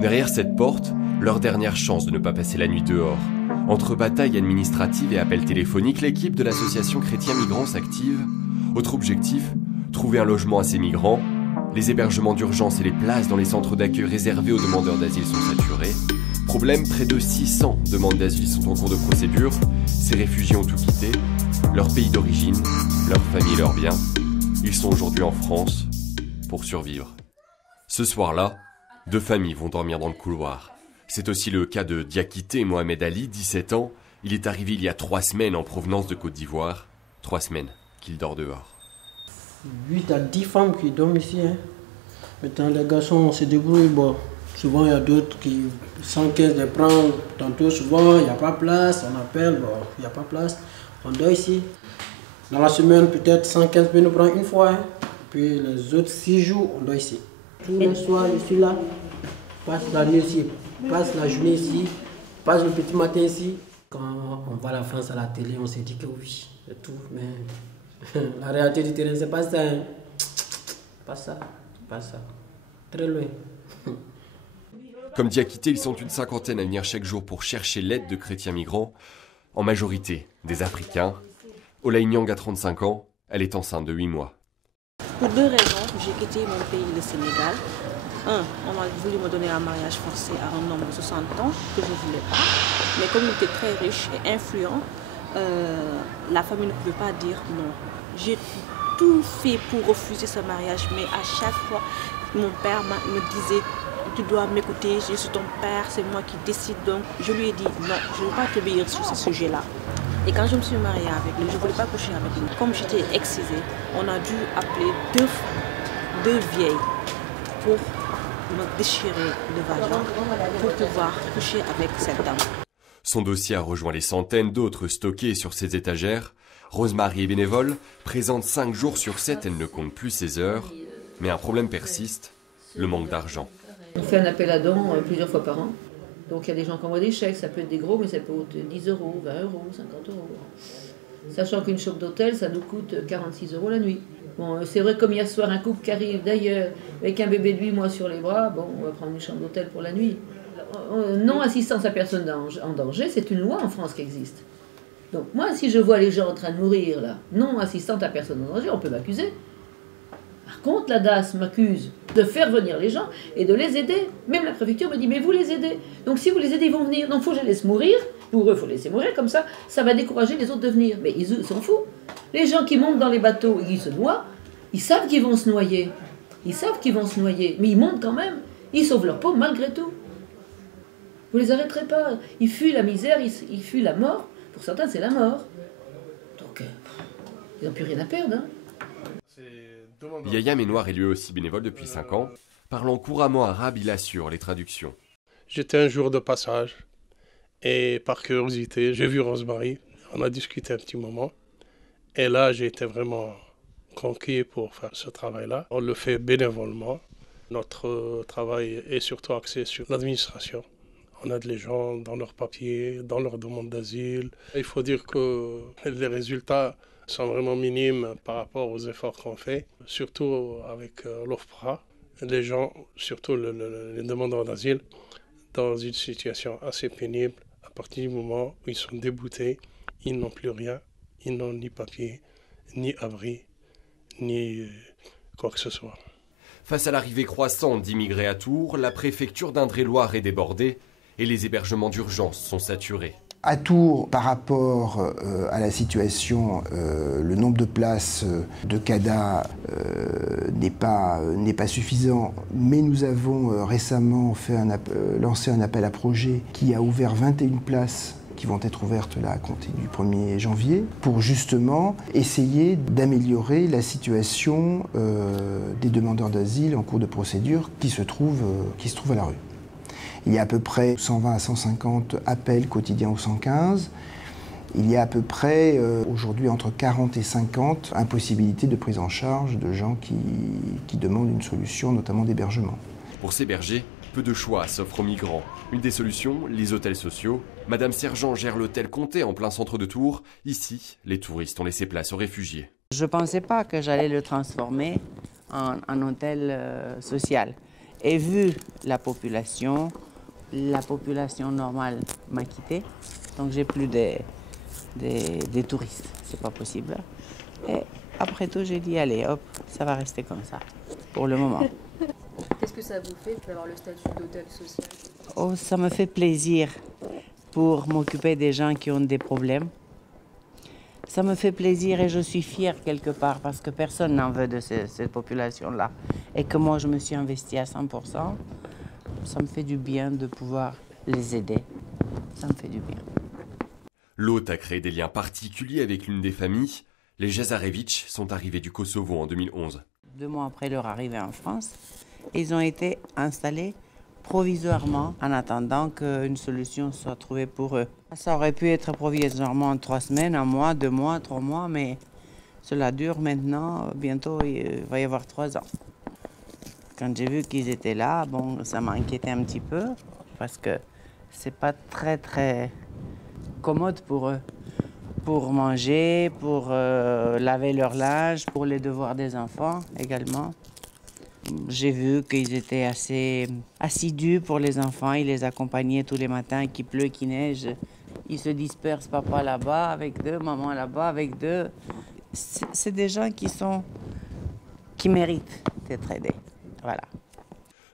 Derrière cette porte, leur dernière chance de ne pas passer la nuit dehors. Entre batailles administratives et appels téléphoniques, l'équipe de l'association Chrétiens Migrants s'active. Autre objectif, trouver un logement à ces migrants. Les hébergements d'urgence et les places dans les centres d'accueil réservés aux demandeurs d'asile sont saturés. Problème, près de 600 demandes d'asile sont en cours de procédure. Ces réfugiés ont tout quitté, leur pays d'origine, leur famille et leurs biens. Ils sont aujourd'hui en France pour survivre. Ce soir-là, 2 familles vont dormir dans le couloir. C'est aussi le cas de Diakité Mohamed Ali, 17 ans. Il est arrivé il y a 3 semaines en provenance de Côte d'Ivoire. 3 semaines qu'il dort dehors. 8 à 10 femmes qui dorment ici. Maintenant, les garçons se débrouillent. Bon, souvent, il y a d'autres qui, 115 les prennent. Tantôt, souvent, il n'y a pas de place. On appelle, bon, il n'y a pas de place. On dort ici. Dans la semaine, peut-être 115 peut nous prendre une fois. Puis les autres 6 jours, on dort ici. Tous les soirs, je suis là. Je passe la nuit ici. Je passe la journée ici. Je passe le petit matin ici. Quand on voit la France à la télé, on se dit que oui, c'est tout. Mais la réalité du terrain, c'est pas ça. Hein. Pas ça. Pas ça. Très loin. Comme Diakité, ils sont une cinquantaine à venir chaque jour pour chercher l'aide de chrétiens migrants, en majorité des Africains. Olaï Nyang a 35 ans, elle est enceinte de 8 mois. Pour 2 raisons, j'ai quitté mon pays, le Sénégal. On a voulu me donner un mariage forcé à un homme de 60 ans que je ne voulais pas. Mais comme il était très riche et influent, la famille ne pouvait pas dire non. J'ai tout fait pour refuser ce mariage, mais à chaque fois, mon père me disait « Tu dois m'écouter, je suis ton père, c'est moi qui décide. » Donc je lui ai dit « Non, je ne veux pas t'obéir sur ce sujet-là. » Et quand je me suis mariée avec lui, je ne voulais pas coucher avec lui. Comme j'étais excisée, on a dû appeler deux vieilles pour me déchirer le vagin pour pouvoir coucher avec cette dame. Son dossier a rejoint les centaines d'autres stockés sur ses étagères. Rosemary est bénévole, présente 5 jours sur 7, elle ne compte plus ses heures. Mais un problème persiste, le manque d'argent. On fait un appel à dons plusieurs fois par an. Donc il y a des gens qui envoient des chèques, ça peut être des gros, mais ça peut être 10 €, 20 €, 50 €. Sachant qu'une chambre d'hôtel, ça nous coûte 46 € la nuit. Bon, c'est vrai, comme hier soir, un couple qui arrive d'ailleurs avec un bébé de 8 mois sur les bras, bon, on va prendre une chambre d'hôtel pour la nuit. Non-assistance à personne en danger, c'est une loi en France qui existe. Donc moi, si je vois les gens en train de mourir, là, non-assistante à personne en danger, on peut m'accuser. Par contre, la DAS m'accuse de faire venir les gens et de les aider. Même la préfecture me dit, mais vous les aidez. Donc si vous les aidez, ils vont venir. Donc il faut que je les laisse mourir. Pour eux, il faut les laisser mourir. Comme ça va décourager les autres de venir. Mais ils s'en foutent. Les gens qui montent dans les bateaux et qui se noient, ils savent qu'ils vont se noyer. Ils savent qu'ils vont se noyer. Mais ils montent quand même. Ils sauvent leur peau malgré tout. Vous les arrêterez pas. Ils fuient la misère, ils fuient la mort. Pour certains, c'est la mort. Donc, ils n'ont plus rien à perdre. Hein. Yaya Ménoir est lui aussi bénévole depuis 5 ans. Parlant couramment arabe, il assure les traductions. J'étais un jour de passage et par curiosité, j'ai vu Rosemary. On a discuté un petit moment. Et là, j'ai été vraiment conquis pour faire ce travail-là. On le fait bénévolement. Notre travail est surtout axé sur l'administration. On aide les gens dans leurs papiers, dans leurs demandes d'asile. Il faut dire que les résultats sont vraiment minimes par rapport aux efforts qu'on fait, surtout avec l'OFPRA. Les gens, surtout les demandeurs d'asile, dans une situation assez pénible, à partir du moment où ils sont déboutés, ils n'ont plus rien, ils n'ont ni papier, ni abri, ni quoi que ce soit. Face à l'arrivée croissante d'immigrés à Tours, la préfecture d'Indre-et-Loire est débordée et les hébergements d'urgence sont saturés. À Tours, par rapport à la situation, le nombre de places de CADA n'est pas suffisant, mais nous avons récemment lancé un appel à projet qui a ouvert 21 places qui vont être ouvertes là à compter du 1er janvier, pour justement essayer d'améliorer la situation des demandeurs d'asile en cours de procédure qui se trouvent à la rue. Il y a à peu près 120 à 150 appels quotidiens au 115. Il y a à peu près, aujourd'hui, entre 40 et 50 impossibilités de prise en charge de gens qui demandent une solution, notamment d'hébergement. Pour s'héberger, peu de choix s'offrent aux migrants. Une des solutions, les hôtels sociaux. Madame Sergent gère l'hôtel Comté en plein centre de Tours. Ici, les touristes ont laissé place aux réfugiés. Je ne pensais pas que j'allais le transformer en hôtel social. Et vu la population normale m'a quitté. Donc j'ai plus des touristes, c'est pas possible. Et après tout, j'ai dit allez hop, ça va rester comme ça pour le moment. Qu'est-ce que ça vous fait d'avoir le statut d'hôtel social? Oh, ça me fait plaisir pour m'occuper des gens qui ont des problèmes. Ça me fait plaisir et je suis fière quelque part parce que personne n'en veut de cette population-là. Et que moi, je me suis investie à 100%. Ça me fait du bien de pouvoir les aider. Ça me fait du bien. L'hôte a créé des liens particuliers avec l'une des familles. Les Jazarevitch sont arrivés du Kosovo en 2011. 2 mois après leur arrivée en France, ils ont été installés provisoirement en attendant qu'une solution soit trouvée pour eux. Ça aurait pu être provisoirement en 3 semaines, 1 mois, 2 mois, 3 mois, mais cela dure maintenant, bientôt il va y avoir 3 ans. Quand j'ai vu qu'ils étaient là, bon, ça m'a inquiété un petit peu parce que c'est pas très commode pour eux. Pour manger, pour laver leur linge, pour les devoirs des enfants également. J'ai vu qu'ils étaient assez assidus pour les enfants. Ils les accompagnaient tous les matins, qu'il pleut, qu'il neige. Ils se dispersent, papa là-bas avec 2, maman là-bas avec 2. C'est des gens qui méritent d'être aidés. Voilà.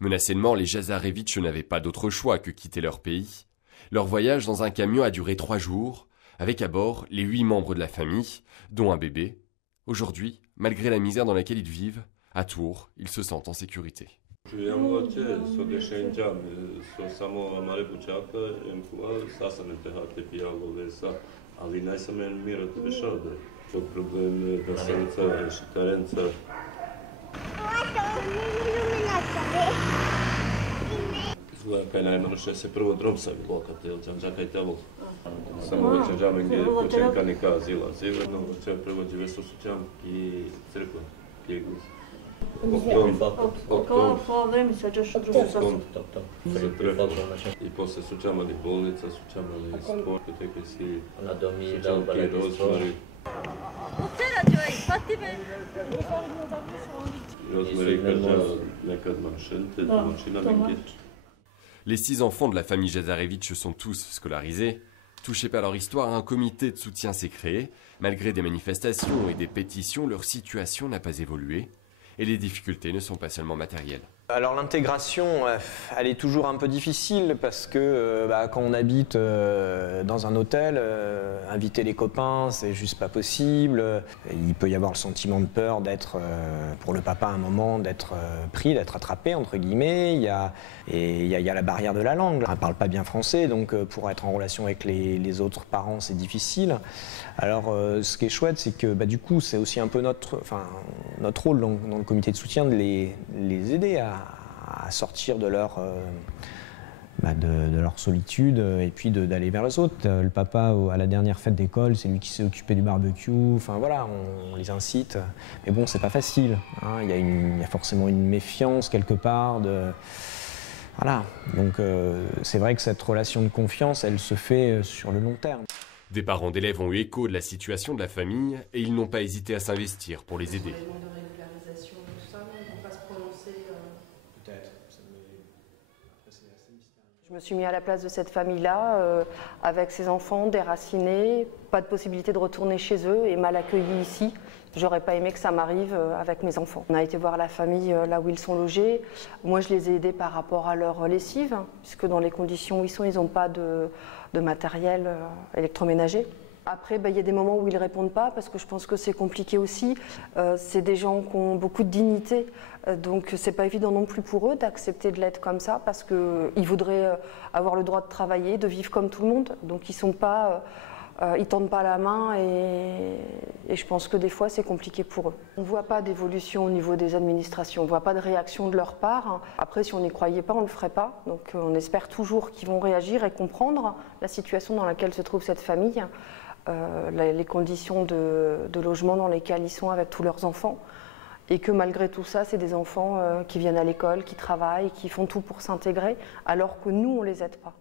Menacés de mort, les Jazarevitch n'avaient pas d'autre choix que quitter leur pays. Leur voyage dans un camion a duré 3 jours, avec à bord les 8 membres de la famille, dont un bébé. Aujourd'hui, malgré la misère dans laquelle ils vivent, à Tours, ils se sentent en sécurité. Les 6 enfants de la famille Jazarevitch sont tous scolarisés. Touchés par leur histoire, un comité de soutien s'est créé. Malgré des manifestations et des pétitions, leur situation n'a pas évolué. Et les difficultés ne sont pas seulement matérielles. Alors l'intégration, elle est toujours un peu difficile parce que quand on habite dans un hôtel, inviter les copains, c'est juste pas possible. Il peut y avoir le sentiment de peur d'être, pour le papa à un moment, d'être pris, d'être attrapé, entre guillemets. Il y a la barrière de la langue. On ne parle pas bien français, donc pour être en relation avec les autres parents, c'est difficile. Alors ce qui est chouette, c'est que du coup, c'est aussi un peu notre rôle dans le comité de soutien de les aider à sortir de leur solitude et puis d'aller vers les autres. Le papa, à la dernière fête d'école, c'est lui qui s'est occupé du barbecue. Enfin voilà, on les incite. Mais bon, c'est pas facile. Hein. Il y a forcément une méfiance quelque part. Voilà. Donc c'est vrai que cette relation de confiance, elle se fait sur le long terme. Des parents d'élèves ont eu écho de la situation de la famille et ils n'ont pas hésité à s'investir pour les aider. Je me suis mis à la place de cette famille-là, avec ses enfants déracinés, pas de possibilité de retourner chez eux et mal accueillis ici. J'aurais pas aimé que ça m'arrive avec mes enfants. On a été voir la famille là où ils sont logés. Moi, je les ai aidés par rapport à leur lessive, puisque dans les conditions où ils sont, ils n'ont pas de matériel électroménager. Après, il y a des moments où ils ne répondent pas parce que je pense que c'est compliqué aussi. C'est des gens qui ont beaucoup de dignité, donc c'est pas évident non plus pour eux d'accepter de l'être comme ça parce qu'ils voudraient avoir le droit de travailler, de vivre comme tout le monde. Donc ils sont pas, ils tendent pas la main et je pense que des fois c'est compliqué pour eux. On ne voit pas d'évolution au niveau des administrations, on ne voit pas de réaction de leur part. Après, si on n'y croyait pas, on ne le ferait pas. Donc on espère toujours qu'ils vont réagir et comprendre la situation dans laquelle se trouve cette famille. Les conditions de logement dans lesquelles ils sont avec tous leurs enfants et que malgré tout ça, c'est des enfants qui viennent à l'école, qui travaillent, qui font tout pour s'intégrer alors que nous, on ne les aide pas.